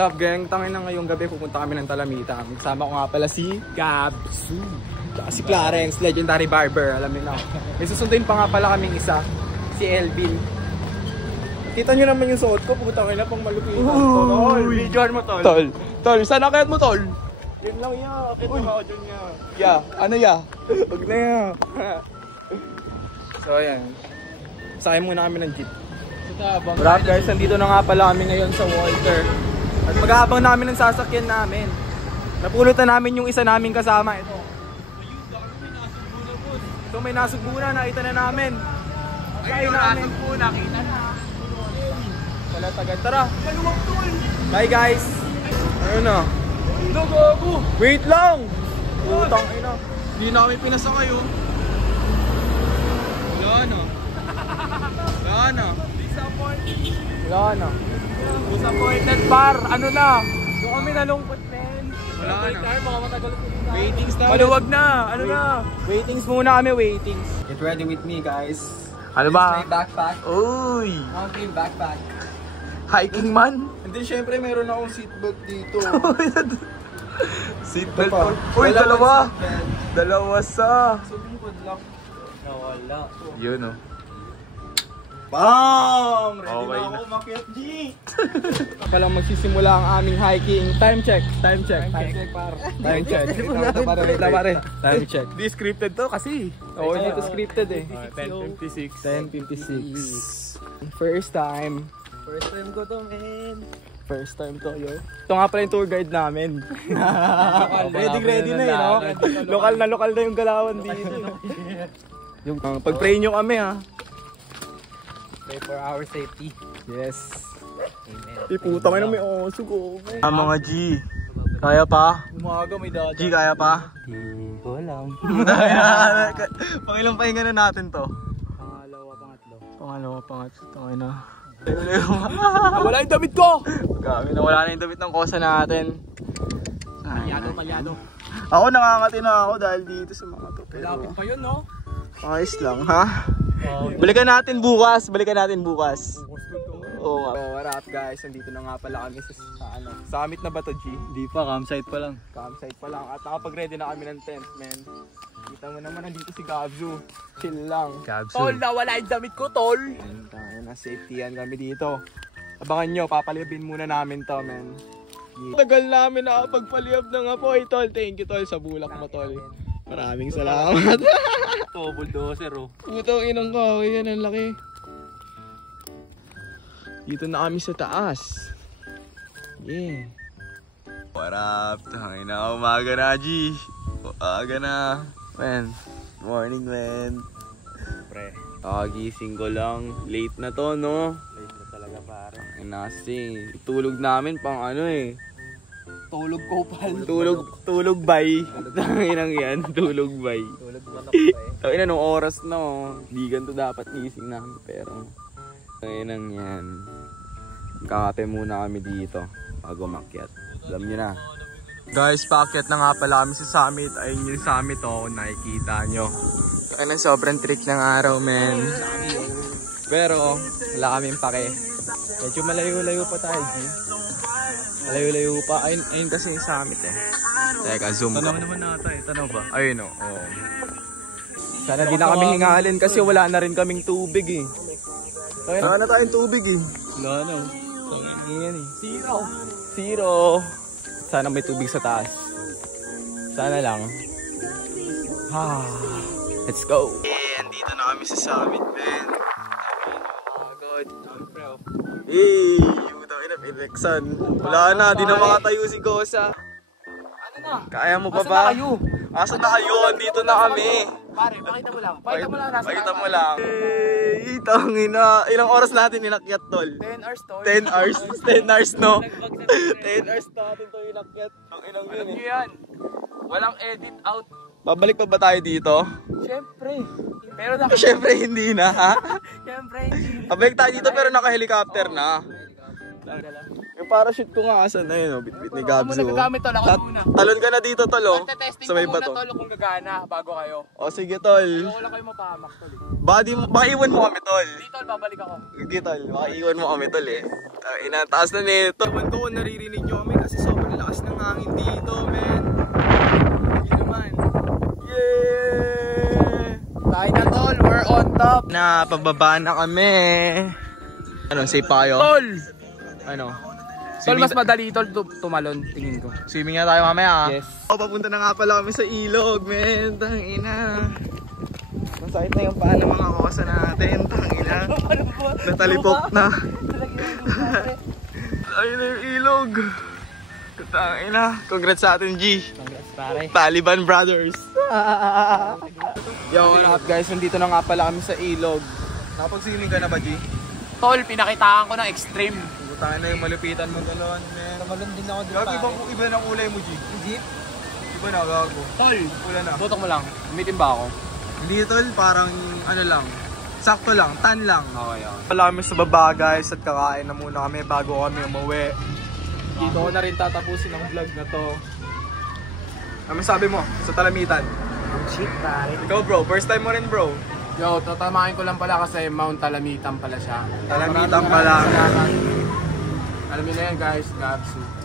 What's up gang? Tangin na ngayong gabi pupunta kami ng Talamita. Kasama ko nga pala si Gabsu. Si Clarence, legendary barber. Alam niyo na. May susundin pa nga pala kaming isa. Si Elvin. Kita nyo naman yung suot ko. Pupunta kayo na pang malupitan. Tol, videoan mo tol. Tol, saan akayat mo tol? Yun lang ya. Akit mo ako dyan ya. Ya, ano ya? Huwag na ya. So ayan. Sakay muna kami ng jeep. Alright guys, nandito na nga pala kami ngayon sa Walter. At mag-aabang namin ng sasakyan namin. Napulot na namin yung isa naming kasama. Ito. Ito may nasugbo na, nakita na namin. Ayun, nasugbo, nakita na. Wala tagad. Tara. Bye guys. Ayun na. Wait lang. Putang ina. Hindi na kami pinasakay oh. Wala na. Wala na. Wala na. Disappointed par. Ano na? Doon kami nalungkot men. Wala na. Waitings na. Maluwag na. Ano na? Waitings muna kami. Waitings. Get ready with me guys. Ano ba? This is my backpack. Uy. Mountain backpack. Hiking man? And then syempre meron akong seatbelt dito. Seatbelt pa. Uy, dalawa. Dalawa sa. Sumipad lang. Nawala. Yun oh. Bam! Ready okay na ako umakyat, G! Palang magsisimula ang aming hiking. Time check. Time check. Time check par. Time check. Time check. Di scripted to kasi. Oo, hindi to scripted eh. 10:56. 10:56. First time. First time ko to, man. First time to, yo. Ito nga pala yung tour guide namin. Ready na eh, no? Lokal na yung galawan dito. Yung pag-pray nyo kami, ha? Pray for our safety. Yes. Amen. Puta kayo na may oso ko. Mga G. Kaya pa? Umaga may dada. G, kaya pa? Hindi ko alam. Pangilang pahinga na natin to? Pangalawa, pangatlo. Tangay na. Wala yung damit ko! Gabi na wala na yung damit ng kosa natin. Talyado. Ako nangangati na ako dahil dito sa mga to. Malapit pa yun, no? Ayos lang, ha? Balikan natin bukas. Oo nga. So, what up guys? Nandito na nga pala kami sa ano. Summit na ba to, G? Hindi pa, campsite pa lang. Campsite pa lang. At nakapag-ready na kami ng tent, men. Kita mo naman nandito si Gabsu. Chill lang. Gabsu. Tol, nawala yung damit ko, tol. Tayo na, safety yan kami dito. Abangan nyo, papaliyabin muna namin to, men. Tagal namin nakapagpaliyab ng apoy, tol. Thank you, tol, sa bulak mo, tol. Maraming salamat. Oh, bulldozer oh. Putong inang kahoy yan, ang laki. Dito na kami sa taas. Yeah. What up? Tangin na umaga na, G. Umaga na. Man, morning man. Pre. Gising ko lang. Late na to, no? Late na talaga pare. Inasi. Tulog namin pang ano eh. Tulog ko pal. Tulog bay. Tanginang yan, tulog bay. Tulog manok pa eh. Tangina nung oras na oh. Di ganito dapat gising namin pero tanginang yan. Kakape muna kami dito bago makyat. Alam nyo na. Guys, paakyat na nga pala kami sa summit. Ayun yung summit oh, nakikita nyo. Kaya sobrang trick ng araw men. Pero wala kaming pake. Medyo malayo-layo pa tayo G. Malayo-layo pa. Ayun kasi yung summit eh. Teka, zoom ko. Tanaw naman nata eh. Tanaw ba? Ayun oh. Sana di na kami hingalin kasi wala na rin kaming tubig eh. Wala na tayong tubig eh. Wala na oh. Yan eh. Zero. Sana may tubig sa taas. Sana lang. Let's go. Andito na kami sa summit, man. Oh god. Hey, utang ina pinexan. Wala na, di na makatayo si Kosa. Ano na? Kaya mo pa ba? Asa na kayo? Andito na kami. Pare, pakita mo lang. Pakita mo lang. Hey, tangina. Ilang oras natin inakyat, tol? 10 hours tol. 10 hours. 10 hours, no? 10 hours natin to inakyat. Ang inang yun eh. Yan. Walang edit out. Babalik pa ba tayo dito? Siyempre. Pero Siyempre hindi na, ha? Siyempre hindi. Babalik tayo dito pero naka-helicopter na. Yung parachute ko nga asan na yun, bit-bit ni Gabs. Ako muna gagamit, tol. Ako muna. Talon ka na dito, tol, oh. Testing Sa may ko muna, bato. tol, kung gagana bago kayo. O, sige, tol. Ayoko lang kayo mapahamak, tol. Baka iwan mo kami, tol. Di, tol, babalik ako. Hindi, tol. Baka iwan mo kami, tol, eh. Taas na nito. Bando ko naririnig nyo kami kasi sobrang lakas ng hangin dito, men. Hindi naman. Yeah! Tayo na, tol. We're on top. Na, pababa na kami. Ano, safe pa kayo? Tol! Ano? Tol, mas madali, tol, tumalon, tingin ko. Swimming na tayo mamaya. Yes. Papunta na nga pala kami sa ilog, men. Tangina. Masakit na yung paa ng mga kosa natin. Tangina. Natalipok na. Ayun na yung ilog. Tangina. Congrats sa atin, G. Congrats, pare. Taliban Brothers. Yo, what up guys? Nandito na nga pala kami sa ilog. Nakapag-swimming ka na ba, G? Tol, pinakitaan ko ng extreme. Tayo na yung malupitan mo talon, men. Tumalon din ako dito, Gago, iba na kulay mo, G. Jeep? Iba na, gago. Tol, Wala na. tutok mo lang. Umitim ba ako? Hindi, tol. Parang ano lang. Sakto lang. Tan lang. Okay, okay. Wala kami sa baba, guys. At kakain na muna kami bago kami umuwi. Dito ko na rin tatapusin ang vlog na to. Ano sabi mo sa Talamitan? Ang cheap, pare. Ikaw, bro. First time mo rin, bro. Yo, tatamahin ko lang pala kasi Mount Talamitan pala siya. Talamitan pala. Alam niyo na yan, guys. Gabsu.